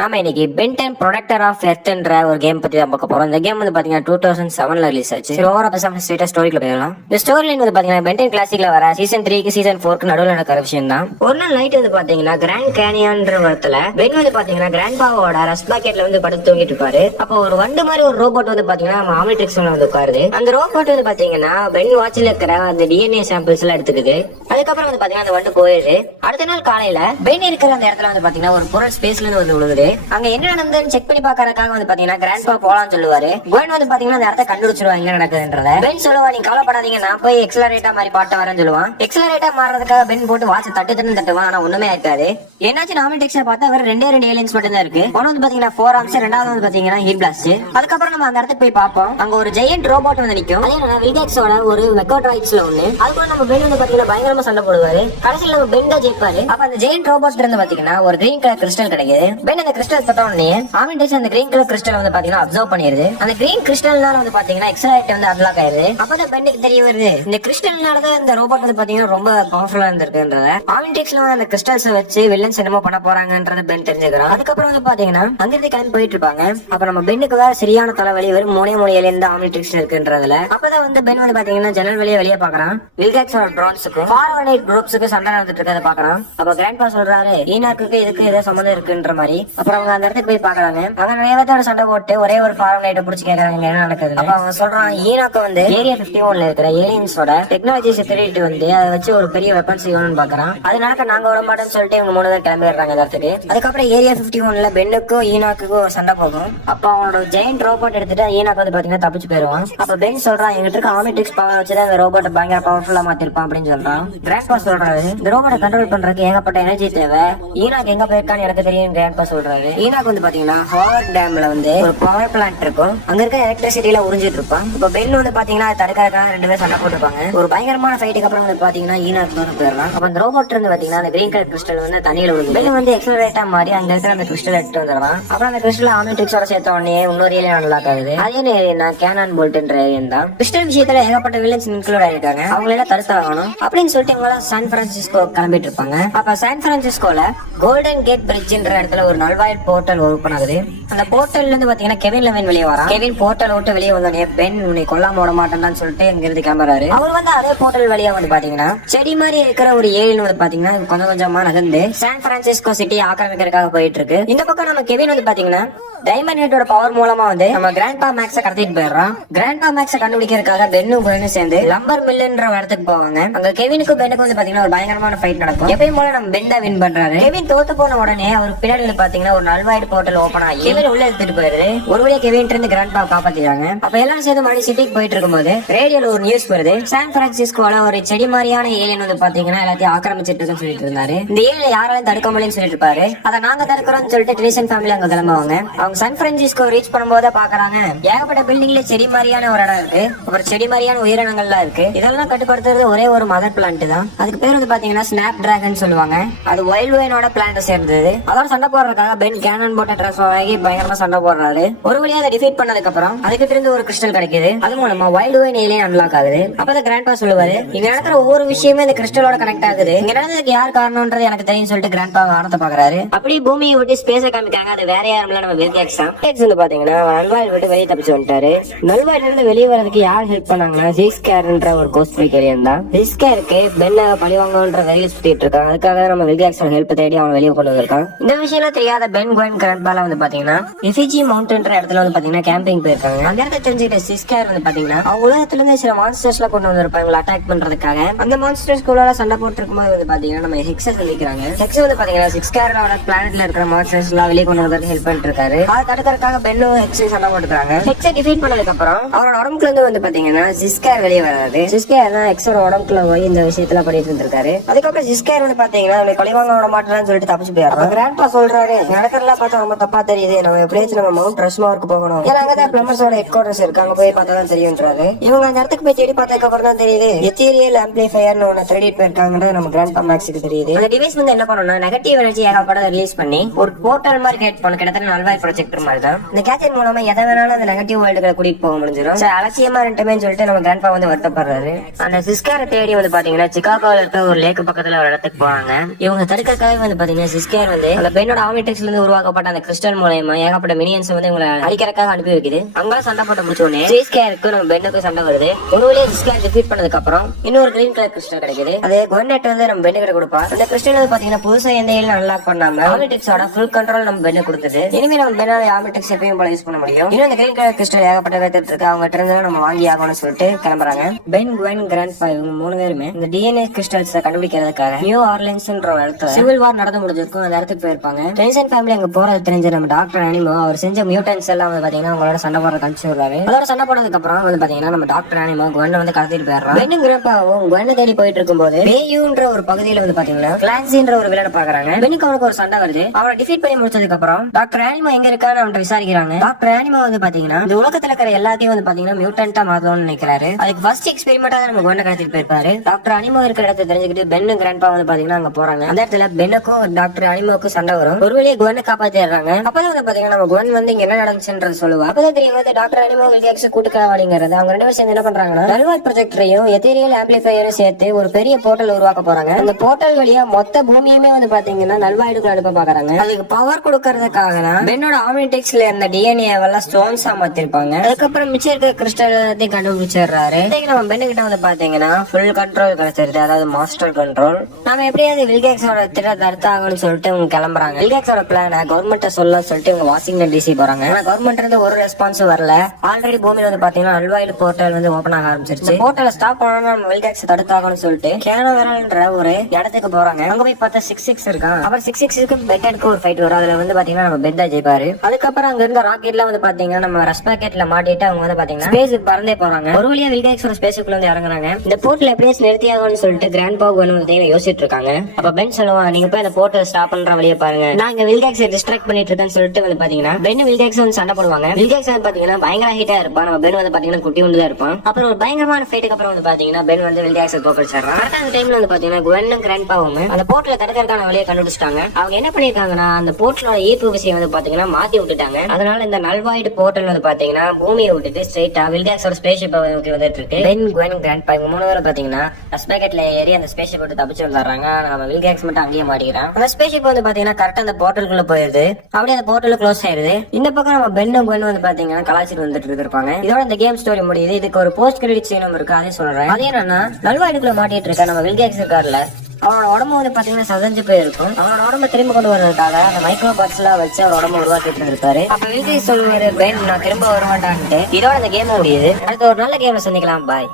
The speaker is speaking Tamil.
நாம இன்னைக்கு பென்டன் ப்ரொடக்டர் ஆஃப் எர்த்ன்ற ஒரு கேம் பத்தி தான் பார்க்க போறோம். இந்த கேம் வந்து பாத்தீங்கன்னா 2007ல ரிலீஸ் ஆச்சு. ஓவரா பேசாம ஸ்ட்ரைட்டா ஸ்டோரிக்குள்ள போயிடலாம். இந்த ஸ்டோரி லைன் வந்து பாத்தீங்கன்னா பென்டன் கிளாசிக்ல வர சீசன் 3க்கு சீசன் 4க்கு நடுவுல நடக்கிற விஷயம் தான். ஒரு நாள் நைட் வந்து பாத்தீங்கன்னா கிராண்ட் கேனியன்ற இடத்துல பென் வந்து பாத்தீங்கன்னா கிராண்ட் பாவோட ரஸ்ட் பாக்கெட்ல வந்து படுத்து தூங்கிட்டு இருப்பாரு. அப்போ ஒரு வண்டு மாதிரி ஒரு ரோபோட் வந்து பாத்தீங்கன்னா ஆம்னிட்ரிக்ஸ்ல வந்து உட்காருது. அந்த ரோபோட் வந்து பாத்தீங்கன்னா பென் வாட்ச்ல இருக்கிற அந்த டிஎன்ஏ சாம்பிள்ஸ் எல்லாம் எடுத்துக்குது. அதுக்கப்புறம் வந்து பாத்தீங்கன்னா அந்த வண்டு போயிடுது. அடுத்த நாள் காலையில பென் இருக்கிற அந்த இடத்துல வந்து பாத்தீங்கன்னா ஒரு பொருள் ஸ்பேஸ்ல இருந்து வந்து விழுகுது. அங்க என்ன நடந்ததுன்னு செக் பண்ணி பாக்கறதுக்காக வந்து பாத்தீங்கன்னா கிராண்ட்பா போலாம்னு சொல்லுவாரு. குவென் வந்து பாத்தீங்கன்னா அந்த இடத்த கண்டுபிடிச்சிருவா எங்க நடக்குதுன்றத. பென் சொல்லுவா, நீங்க கவலைப்படாதீங்க, நான் போய் எக்ஸலரேட்டா மாதிரி பாட்ட வரேன்னு சொல்லுவான். எக்ஸலரேட்டா மாறதுக்காக பென் போட்டு வாட்ச் தட்டுவான். ஆனா ஒண்ணுமே இருக்காது. என்னாச்சு ஆம்னிட்ரிக்ஸை பார்த்தா வேற ரெண்டே ஏலியன்ஸ் மட்டும் தான் இருக்கு. ஒன்னு வந்து பாத்தீங்கன்னா 4 ஆர்ம்ஸ், ரெண்டாவது வந்து பாத்தீங்கன்னா ஹீட் பிளாஸ்ட். அதுக்கப்புறம் நம்ம அந்த இடத்துக்கு போய் பார்ப்போம். அங்க ஒரு ஜெயண்ட் ரோபோட் வந்து நிக்கும். அதே வில்கேக்ஸோட ஒரு மெக்காட்ராய்ட்ஸ்ல ஒண்ணு. அதுக்குள்ள நம்ம பென் வந்து பாத்தீங்கன்னா பயங்கரமா சண்டை போடுவாரு. கடைசியில நம்ம பென் தான் ஜெயிப்பாரு. அப்ப அந்த ஜெயண்ட் ரோபோட் இருந்து பாத்தீங்கன்னா ஒரு கிரீன் கலர் கிறிஸ்டல் கிடைக்குது. பென் அந்த கிறிஸ்டல் தொட்ட உடனே ஆம்னிட்ரிக்ஸ் அந்த கிரீன் கலர் கிறிஸ்டல் வந்து பாத்தீங்கன்னா அப்சர்வ் பண்ணிருது. அந்த கிரீன் கிறிஸ்டல்னால வந்து பாத்தீங்கன்னா எக்ஸலரேட் வந்து அன்லாக் ஆயிருது. அப்பதான் பென்னுக்கு தெரிய வருது இந்த கிறிஸ்டல்னாலதான் இந்த ரோபோட் வந்து பாத்தீங்கன்னா ரொம்ப பவர்ஃபுல்லா இருந்திருக்குன்றத. ஆம்னிட்ரிக்ஸ்ல அந்த கிறிஸ்டல்ஸ் வச்சு வில்லன்ஸ் என்னமோ பண்ண போறாங்கன்றத பென் தெரிஞ்சுக்கிறான். அதுக்கப்புறம் வந்து பாத்தீங்கன்னா அங்கிருந்து கிளம்பி போயிட்டு இருப்பாங்க. அப்ப நம்ம பென்னுக்கு வேற சரியான தலைவலி வரும். மூணே இருந்து ஆம்னிட்ரிக்ஸ் இருக்குன்றதுல அப்பதான் வந்து பென் வந்து பாத்தீங்கன்னா ஜன்னல் வெளியே பாக்குறான். வில்கேக்ஸோட ட்ரோன்ஸுக்கும் ஃபார்வர்ட் குரூப்ஸுக்கு சண்டை நடந்துட்டு இருக்கதை பாக்குறான். அப்ப கிராண்ட்பா சொல்றாரு, ஈனாக்கு இதுக்கு ஏதோ சம்மந்தம் இருக்குன்ற மாதிரி. அப்புறம் அவங்க அந்த இடத்துக்கு போய் பாக்குறாங்க. அவங்க நிறைய பேரோட சண்டை போட்டு ஒரே ஒரு ஃபார்வர்ட் புடிச்சு கேக்குறாங்க என்ன நடக்குது. அப்ப அவங்க சொல்றான், ஈனாக்கு வந்து ஏரியா 51ல இருக்கிற ஏலியன்ஸோட டெக்னாலஜிஸ் திருடிட்டு வந்து அதை வச்சு ஒரு பெரிய வெப்பன் செய்யணும்னு பாக்குறான். அது நடக்க நாங்க விட மாட்டோம்னு சொல்லிட்டு இவங்க 3 பேர் கிளம்பிடுறாங்க இடத்துக்கு. அதுக்கப்புறம் ஏரியா 51ல பென்னுக்கும் ஈனாக்குக்கும் ஒரு சண்டை போகும். அப்ப அவனோட ஜெயண்ட் ரோபோட் எடுத்துட்டு ஈனாக்கு வந்து பாத்தீங்கன்னா தப்பிச்சு போயிருவான். அப்ப பென் சொல்றான், எங்கிட்ட இருக்க ஆம்னிட்ரிக்ஸ் பவர் வச்சுதான் இந்த ரோபோட்டை பயங்கர பவர்ஃபுல்லா மாத்திருப்பான் அப்படின்னு சொல்றான். கிராண்ட்பா சொல்றாரு, இந்த ரோபோட்டை கண்ட்ரோல் பண்றதுக்கு ஏகப்பட்ட எனர்ஜி தேவை. ஈனாக்கு எங்க போயிருக்கான்னு எனக்கு தெரியும் கிராண்ட்பா சொல்றாரு. ஈனாக்கு வந்து பாத்தீங்கன்னா ஹார்வர்ட் டேம்ல வந்து ஒரு பவர் பிளான்ட் இருக்கும். அங்க இருக்க எலக்ட்ரிசிட்டில உறிஞ்சிட்டு இருப்பான். இப்ப பென் வந்து பாத்தீங்கன்னா தடுக்கிறதுக்காக 2 பேர் சண்டை போட்டுருப்பாங்க. ஒரு பயங்கரமான ஃபைட்டுக்கு அப்புறம் வந்து பாத்தீங்கன்னா ஈனாக்கு வந்து போயிடலாம். அப்ப அந்த ரோபோட் இருந்து பாத்தீங்கன்னா அந்த கிரீன் கலர் கிறிஸ்டல் வந்து தண்ணியில விழுந்து பென் வந்து எக்ஸலரேட்டா மாறி அங்க இருக்கிற அந்த கிறிஸ்டல் எடுத்து வந்துடலாம். அப்புறம் அந்த கிறிஸ்டல் ஆம்னிட்ரிக்ஸோட சேர்த்த உடனே இன்னொரு ஏலியன் அன்லாக் ஆகுது. அதே நான் கேனான் போல்ட்ன்ற ஏலியன் தான். கிறிஸ்டல் விஷயத்துல ஏகப்பட்ட வில்லன்ஸ் இன்க்ளூட் ஆயிருக்காங்க. அவங்க எல்லாம் தடுத்து ஆகணும் அப்படின்னு சொல்லிட்டு இவங்க சான் பிரான்சிஸ்கோ கிளம்பிட்டு இருப்பாங்க. அப்ப சான் பிரான்சிஸ்கோல கோல்டன் கேட் பிரிட்ஜ்ன்ற இடத்துல ஒரு நல்வாயில் போர்ட்டல் ஓபன் ஆகுது. அந்த போர்ட்டல்ல இருந்து பாத்தீங்கன்னா கெவின் லெவின் வெளியே வரான். கெவின் போர்ட்டல் விட்டு வெளியே வந்தோடனே பென் உன்னை கொல்லாம விட மாட்டேன்னு சொல்லிட்டு இங்க இருந்து கிளம்புறாரு. அவர் வந்து அதே போர்ட்டல் வழியா வந்து பாத்தீங்கன்னா செடி மாதிரி இருக்கிற ஒரு ஏலியன் வந்து பாத்தீங்கன்னா கொஞ்சம் கொஞ்சமா நகர்ந்து சான் பிரான்சிஸ்கோ சிட்டியை ஆக்கிரமிக்கிறதுக்காக போயிட்டு இருக்கு. இந்த பக்கம் நம்ம கெவின் வந்து பாத்தீங்கன்னா டைமண்ட் ஹெட்டோட பவர் மூலமா வந்து நம்ம கிராண்ட்பா மேக்ஸ கடத்திட்டு போயிடுறான். கிராண்ட்பா மேக்ஸ கண்டுபிடிக்கிறதுக்காக பென்னும் பென்னும் சேர்ந்து லம்பர் மில்லுன்ற இடத்துக்கு போவாங்க. அங்க கெவினுக்கும் பென்னுக்கும் வந்து பாத்தீங்கன்னா ஒரு பயங்கரமான ஃபைட் நடக்கும். எப்பயும் போல நம்ம பென் தான் வின் பண்றாரு. கெவின் தோத்து போன உடனே அவர் பின்னாடி வந்து பாத்தீங்கன்னா ஒரு நல்வாய்டு போர்ட்டல் ஓபன் ஆகி கெவின் உள்ள எடுத்துட்டு போயிருது. ஒரு வழியா கெவின் இருந்து கிராண்ட்பா காப்பாத்திடுறாங்க. அப்ப எல்லாரும் சேர்ந்து மறுபடியும் சிட்டிக்கு போயிட்டு இருக்கும்போது ரேடியோல ஒரு நியூஸ் வருது. சான் பிரான்சிஸ்கோல ஒரு செடி மாதிரியான ஏலியன் வந்து பாத்தீங்கன்னா எல்லாத்தையும் ஆக்கிரமிச்சிட்டு இருக்குன்னு சொல்லிட்டு இருந்தாரு. இந்த ஏலியன் யாராலையும் தடுக்க முடியலன்னு சொல்லிட்டு இருப்பாரு. அதை நாங்க தடுக்கிறோம்னு சொல்லிட்டு டெலிசன் ஃபேமிலி அங்க கிளம்புவாங்க. அவங்க சான் பிரான்சிஸ்கோ ரீச் பண்ணும்போது பாக்குறாங்க ஏகப்பட்ட பில்டிங்ல செடி மாதிரியான ஒரு இடம் இருக்கு. அப்புறம் செடி மாதிரியான உயிரினங்கள்லாம் இருக்கு. இதெல்லாம் கட்டுப்படுத்துறது ஒரே ஒரு மதர் பிளான்ட் தான். அதுக்கு பேர் வந்து பாத்தீங்கன்னா ஸ்னாப் டிராகன் சொல்லுவாங்க. அது வைல்ட் வைனோட பிளான்ட் சேர்ந்தது. அதோட சண்டை போடுறதுக்காக பென் கேனன் போட்ட ட்ரெஸ் வாங்கி பயங்கரமா சண்டை போடுறாரு. ஒரு வழியா அதை டிஃபீட் பண்ணதுக்கு அப்புறம் அதுக்கிட்ட இருந்து ஒரு கிறிஸ்டல் கிடைக்குது. அது மூலமா வைல்ட் வைன் ஏலியன் அன்லாக் ஆகுது. அப்பதான் கிராண்ட்பா சொல்லுவாரு, இங்க நடக்கிற ஒவ்வொரு விஷயமே இந்த கிறிஸ்டலோட கனெக்ட் ஆகுது. இங்க நடந்ததுக்கு யார் காரணம்ன்றது எனக்கு தெரியும் சொல்லிட்டு கிராண்ட்பா வானத்தை பாக்குறாரு. அப்படி பூமியை விட்டு ஸ்பேஸ காமிக்காங்க. அது வேற யாரும் நம்ம வில்கேக்ஸ் வந்து பாத்தீங்கன்னா நல்வாயில் விட்டு வெளியே தப்பிச்சு வந்துட்டாரு. நல்வாயில இருந்து வெளியே வரதுக்கு யார் ஹெல்ப் பண்ணாங்கன்னா ஜிஸ்கேர்ன்ற ஒரு கோஸ்ட் ஏலியன் தான். ஜிஸ்கேருக்கு பென்ன பழிவாங்கன்ற வெளியே சுத்திட்டு இருக்கான். அதுக்காக நம்ம வில்கேக்ஸோட ஹெல்ப் தேடி அவன் வெளியே கொண்டு வந்திருக்கான். இந்த விஷயம் தெரியாத பென் குவென் கிராண்ட்பால வந்து பாத்தீங்கன்னா எஃபிஜி மவுண்டன்ற இடத்துல வந்து பாத்தீங்கன்னா கேம்பிங் போயிருக்காங்க. அந்த இடத்துல தெரிஞ்சுக்கிட்ட ஜிஸ்கேர் வந்து பாத்தீங்கன்னா அவங்க உலகத்துல இருந்து சில மான்ஸ்டர்ஸ் எல்லாம் கொண்டு வந்திருப்பாங்க அட்டாக் பண்றதுக்காக. அந்த மான்ஸ்டர்ஸ் கூட சண்டை போட்டு இருக்கும்போது வந்து பாத்தீங்கன்னா நம்ம ஹெக்ஸை சந்திக்கிறாங்க. ஹெக்ஸ் வந்து பாத்தீங்கன்னா ஜிஸ்கேரோட பிளானட்ல இருக்கிற மான்ஸ்டர்ஸ் எல்லாம் வெளியே கொண்டு வரதுக்கு ஹெல்ப் பண்ணிட்டு இருக்காரு. அதை தடுக்கிறதுக்காக பென்னும் ஹெக்ஸை சண்டை போட்டுக்கிறாங்க. ஹெக்ஸை டிஃபீட் பண்ணதுக்கு அப்புறம் அவரோட உடம்புல இருந்து வந்து பாத்தீங்கன்னா ஜிஸ்கேர் வெளியே வராது. ஜிஸ்கேர் தான் ஹெக்ஸோட உடம்புல போய் இந்த விஷயத்துல பண்ணிட்டு இருந்திருக்காரு. அதுக்கப்புறம் ஜிஸ்கேர் வந்து பாத்தீங்கன்னா கொலைவாங்க விட மாட்டேன்னு சொல்லிட்டு தப்பிச்சு போயிடுறாங்க. கிராண்ட்பா சொல்றாரு, நடக்கிறதெல்லாம் பார்த்தா ரொம்ப தப்பா தெரியுது. நம்ம எப்படியாச்சும் நம்ம மவுண்ட் ரஷ்மார்க்கு போகணும். ஏன்னா அங்கதான் பிளமர்ஸோட ஹெட் குவார்டர்ஸ் இருக்கு. அங்க போய் பார்த்தா தான் தெரியும்ன்றாரு. இவங்க அந்த இடத்துக்கு போய் தேடி பார்த்ததுக்கு அப்புறம் தான் தெரியுது எத்தீரியல் ஆம்பிளிஃபையர்னு ஒன்னு கிரெடிட் போயிருக்காங்கன்றது நம்ம கிராண்ட்பா மேக்ஸுக்கு தெரியுது. அந்த டிவைஸ் வந்து என்ன பண்ணணும்னா நெகட்டிவ் எனர்ஜி ஏகப்பட ரிலீஸ் பண்ணி ஒரு போர்ட்டல் மாதிரி கிரியேட் பண்ண கிட்டத்தட்ட நல்வாய் ப்ரொஜெக்டர் மாதிரி தான். இந்த கேஜெட் மூலமா எதை வேணாலும் அந்த நெகட்டிவ் வேர்ல்டுகளை கூட்டிட்டு போக முடிஞ்சிடும். அலட்சியமா ரெண்டுமே சொல்லிட்டு நம்ம கிராண்ட்பா வந்து வருத்தப்படுறாரு. அந்த சிஸ்காரை தேடி வந்து பாத்தீங்கன்னா சிகாகோல இருக்க ஒரு லேக்கு பக்கத்துல ஒரு இடத்துக்கு போறாங்க. இவங்க தடுக்கிறதுக்காக வந்து பாத்தீங்கன்னா சிஸ்கேர் வந்து அந்த பெண்ணோட ஆமிடெக்ஸ்ல இருந்து உருவாக்கப்பட்ட அந்த கிறிஸ்டல் மூலமா ஏகப்பட்ட மினியன்ஸ் வந்து இவங்களை அடிக்கிறதுக்காக அனுப்பி வைக்குது. அங்க சண்டை போட்டு முடிச்சோடனே சிஸ்கேருக்கு நம்ம பெண்ணுக்கு சண்டை வருது. ஒரு வழியா சிஸ்கேர் டிஃபீட் பண்ணதுக்கு அப்புறம் இன்னொரு கிரீன் கலர் கிறிஸ்டல் கிடைக்குது. அது குவென்னெட் வந்து நம்ம பெண்ணு கிட்ட கொடுப்பா. அந்த கிறிஸ்டல் வந்து பாத்தீங்கன்னா புதுசா எந்த அன்லாக் பண்ணாம ஆமிடெக்ஸோட ஃபுல் கண்ட்ரோல் நம்ம பெண்ணு கொடுத்தது. இனிமே நம்ம பெண்ணால ஆமிடெக்ஸ் எப்பயும் போல யூஸ் பண்ண முடியும். இன்னும் அந்த கிரீன் கலர் கிறிஸ்டல் ஏகப்பட்ட வேத்துட்டு இருக்கு. அவங்க இருந்து நம்ம வாங்கி ஆகணும்னு சொல்லிட்டு கிளம்புறாங்க. பென், குவென், கிராண்ட்பா இவங்க 3 பேருமே இந்த டிஎன்ஏ கிறிஸ்டல்ஸ் கண்டுபிடிக்கிறதுக்காக நியூ ஆர்லின்ஸ்ன்ற ஒரு இடத்துல சிவில் வார் நடந்து முடிஞ்சிருக்கும் அந்த இடத்துக்கு போயிருப்பாங்க. டென்சன் ஃபேமிலி அங்க போறது தெரிஞ்ச நம்ம டாக்டர் அனிமோ அவர் செஞ்ச மியூட்டன்ஸ் எல்லாம் வந்து பாத்தீங்கன்னா அவங்களோட சண்டை போடுற கழிச்சு விடுறாரு. அதோட சண்டை போனதுக்கு அப்புறம் வந்து பாத்தீங்கன்னா நம்ம டாக்டர் அனிமோ குவென்னை வந்து கடத்திட்டு போயிடுறோம். பென்னும் கிராண்ட்பாவும் குவென்னை தேடி போயிட்டு இருக்கும்போது பேயூன்ற ஒரு பகுதியில வந்து பாத்தீங்கன்னா கிளான்சின்ற ஒரு விளையாட பாக்குறாங்க. பென்னுக்கு அவனுக்கு ஒரு சண்டை வருது. அவரை டிஃபீட் பண்ணி முடிச்சதுக்கு அப்புறம் டாக்டர் அனிமோ எங்க இருக்கான்னு அவன்கிட்ட விசாரிக்கிறாங்க. டாக்டர் அனிமோ வந்து பாத்தீங்கன்னா இந்த உலகத்துல இருக்கிற எல்லாத்தையும் வந்து பாத்தீங்கன்னா மியூட்டன்ட்டா மாத்தணும்னு நினைக்கிறாரு. அதுக்கு ஃபர்ஸ்ட் எக்ஸ்பெரிமெண்டா நம்ம குவென்னை கடத்திட்டு போயிருப்பாரு. டாக்டர் அனிமோ இருக்கிற இடத்தை தெரிஞ்சுக்கிட்டு பென்னு கிராண்ட்பா வந்து பாத்தீங்கன்னா அங்க போறாங்க. அந்த இடத்துல பென்னுக்கும் டாக்டர் அனிமோக்கும் சண்டை வரும். ஒரு வழியா குவென்னை காப்பாத்திடுறாங்க. அப்பதான் வந்து பாத்தீங்கன்னா நம்ம குவென் வந்து இங்க என்ன நடந்துச்சுன்றது சொல்லுவா. அப்பதான் தெரியும் வந்து டாக்டர் அனிமோ வில்கேக்ஸ் கூட்டுக்காவலிங்கிறது. அவங்க 2 பேரும் சேர்ந்து என்ன பண்றாங்கன்னா நல்வாய் ப்ரொஜெக்டரையும் எத்தீரியல் ஆம்பிளிஃபையரும் சேர்த்து ஒரு பெரிய போர்ட்டல் உருவாக்க போறாங்க. அந்த போர்ட்டல் வழியா மொத்த பூமியுமே வந்து பாத்தீங்கன்னா நல்வாய்டுக்கு அனுப்ப பாக்குறாங்க. அதுக்கு பவர் கொடுக்கறதுக்காக பென்னோட ஆமிடெக்ஸ்ல இருந்த டிஎன்ஏ எல்லாம் ஸ்டோன்ஸா மாத்திருப்பாங்க. அதுக்கப்புறம் மிச்சம் இருக்க கிறிஸ்டல் எல்லாத்தையும் கண்டுபிடிச்சிடுறாரு. நம்ம பென்னு கிட்ட வந்து பாத்தீங்கன்னா ஃபுல் கண்ட்ரோல் கிடைச்சிருது. அதாவது மாஸ்டர் கண்ட்ரோல். நாம எப்படியாவது வில்கேக்ஸோட திட்ட தடுத்தாங்கன்னு சொல்லிட்டு இவங்க கிளம்புறாங்க. வில்கேக்ஸோட பிளான கவர்மெண்ட் சொல்ல சொல்லிட்டு இவங்க வாஷிங்டன் டிசி போறாங்க. ஆனா கவர்மெண்ட் இருந்து ஒரு ரெஸ்பான்ஸும் வரல. ஆல்ரெடி பூமியில வந்து பாத்தீங்கன்னா நல்வாய்டு போர்ட்டல் வந்து ஓபன் ஆக ஆரம்பிச்சிருச்சு. போர்ட்டலை ஸ்டாப் பண்ணணும் நம்ம வில்கேக்ஸ் தடுத்தாங்கன்னு சொல்லிட்டு கேனவரல்ன்ற ஒரு இடத்துக்கு போறாங்க. அங்க போய் பார்த்தா 66 இருக்கான். அப்புறம் 66க்கு பெட்டனுக்கு ஒரு ஃபைட் வரும். அதுல வந்து பாத்தீங்கன்னா நம்ம பெட்டா ஜெயிப்பாரு. அதுக்கப்புறம் அங்க இருந்த ராக்கெட்ல வந்து பாத்தீங்கன்னா நம்ம ரெஸ்பாக்கெட்ல மாட்டிட்டு அவங்க வந்து பாத்தீங்கன்னா ஸ்பேஸுக்கு பறந்தே போறாங்க. ஒரு வழியா வில்கேக்ஸோட ஸ்பேஸுக்குள்ள வந்து இறங்குறாங்க. இந்த போர்ட்டல் எப்படியே நிறுத்தியாகணும்னு சொல்லிட்டு கிராண்ட்பா வந்து யோசிச்சுட்டு இருக்காங்க. அப்ப பென் சொல்லுவான், நீங்க போய் அந்த போர்ட்டல் ஸ்டாப் பண்ற வழியை பாருங்க, நாங்க வில்கேக்ஸை டிஸ்ட்ராக்ட் பண்ணிட்டு இருக்கேன்னு சொல்லிட்டு வந்து பாத்தீங்கன்னா பென் வில்கேக்ஸ் வந்து சண்டை போடுவாங்க. வில்கேக்ஸ் வந்து பாத்தீங்கன்னா பயங்கர ஹீட்டா இருப்பான். நம்ம பென் வந்து பாத்தீங்கன்னா குட்டி ஒன்று தான் இருப்பான். அப்புறம் ஒரு பயங்கரமான ஃபைட்டுக்கு அப்புறம் வந்து பாத்தீங்கன்னா பென் வந்து வில்கேக்ஸை தோக்கடிச்சிடறான். கரெக்டா அந்த டைம்ல வந்து பாத்தீங்கன்னா குவென்னும் கிராண்ட்பாவும் அந்த போர்ட்டல தடுக்கிறதுக்கான வழியை கண்டுபிடிச்சிட்டாங்க. அவங்க என்ன பண்ணிருக்காங்கன்னா அந்த போர்ட்டலோட ஈர்ப்பு விசையை வந்து பாத்தீங்கன்னா மாத்தி விட்டுட்டாங்க. அதனால இந்த நல்வாய்டு போர்ட்டல் வந்து பாத்தீங்கன்னா பூமியை விட்டுட்டு ஸ்ட்ரைட்டா வில்கேக்ஸோட ஸ்பேஸ் ஷிப் வந்துட்டு இருக்கு. பென், குவென், கிராண்ட்பா இவங்க 3 பேரும் பாத்தீங்கன்னா ரெஸ்பாக்கெட்ல ஏறி அந்த ஸ்பேஸ் ஷிப் விட்டு தப்பிச்சு வந்துடுறாங்க. நம்ம வில்கேக்ஸ் மட்டும் அங்கேயே மாட்டிக்கிறான். அந்த ஸ்பேஸ் ஷிப் வந்து பாத்தீங்கன்னா கரெக்டா அந்த போர்ட்டலுக்குள்ள போயிருது. அப்படியே அந்த போர்ட்டல் க்ளோஸ் ஆயிருது. இந்த பக்கம் நம்ம பென்னும் குவென் வந்து பாத்தீங்கன்னா கலாச்சிட்டு வந்துட்டு இருப்பாங்க. இதோட இந்த கேம் ஸ்டோரி முடியுது. இதுக்கு ஒரு போஸ்ட் கிரெடிட் சீனும் இருக்கு, அதே சொல்றேன். அது என்னன்னா நல்வாய்டுக்குள்ள மாட்டிட்டு இருக்க நம்ம வில்கேக்ஸ் இருக்காருல, அவனோட உடம்பு வந்து பாத்தீங்கன்னா சதஞ்சு போயிருக்கும். அவனோட உடம்ப திரும்ப கொண்டு வர்றதுக்காக அந்த மைக்ரோ பார்ட்ஸ் எல்லாம் வச்சு அவர் உடம்பு உருவாக்கிட்டு இருப்பாரு. அப்ப வில்கேக்ஸ் சொல்லுவாரு, பென் நான் திரும்ப வருவான்டான்ட்டு. இதோட இந்த கேம் முடியுது. அடுத்த ஒரு நல்ல கேம்ல சந்திக்கலாம். பாய்.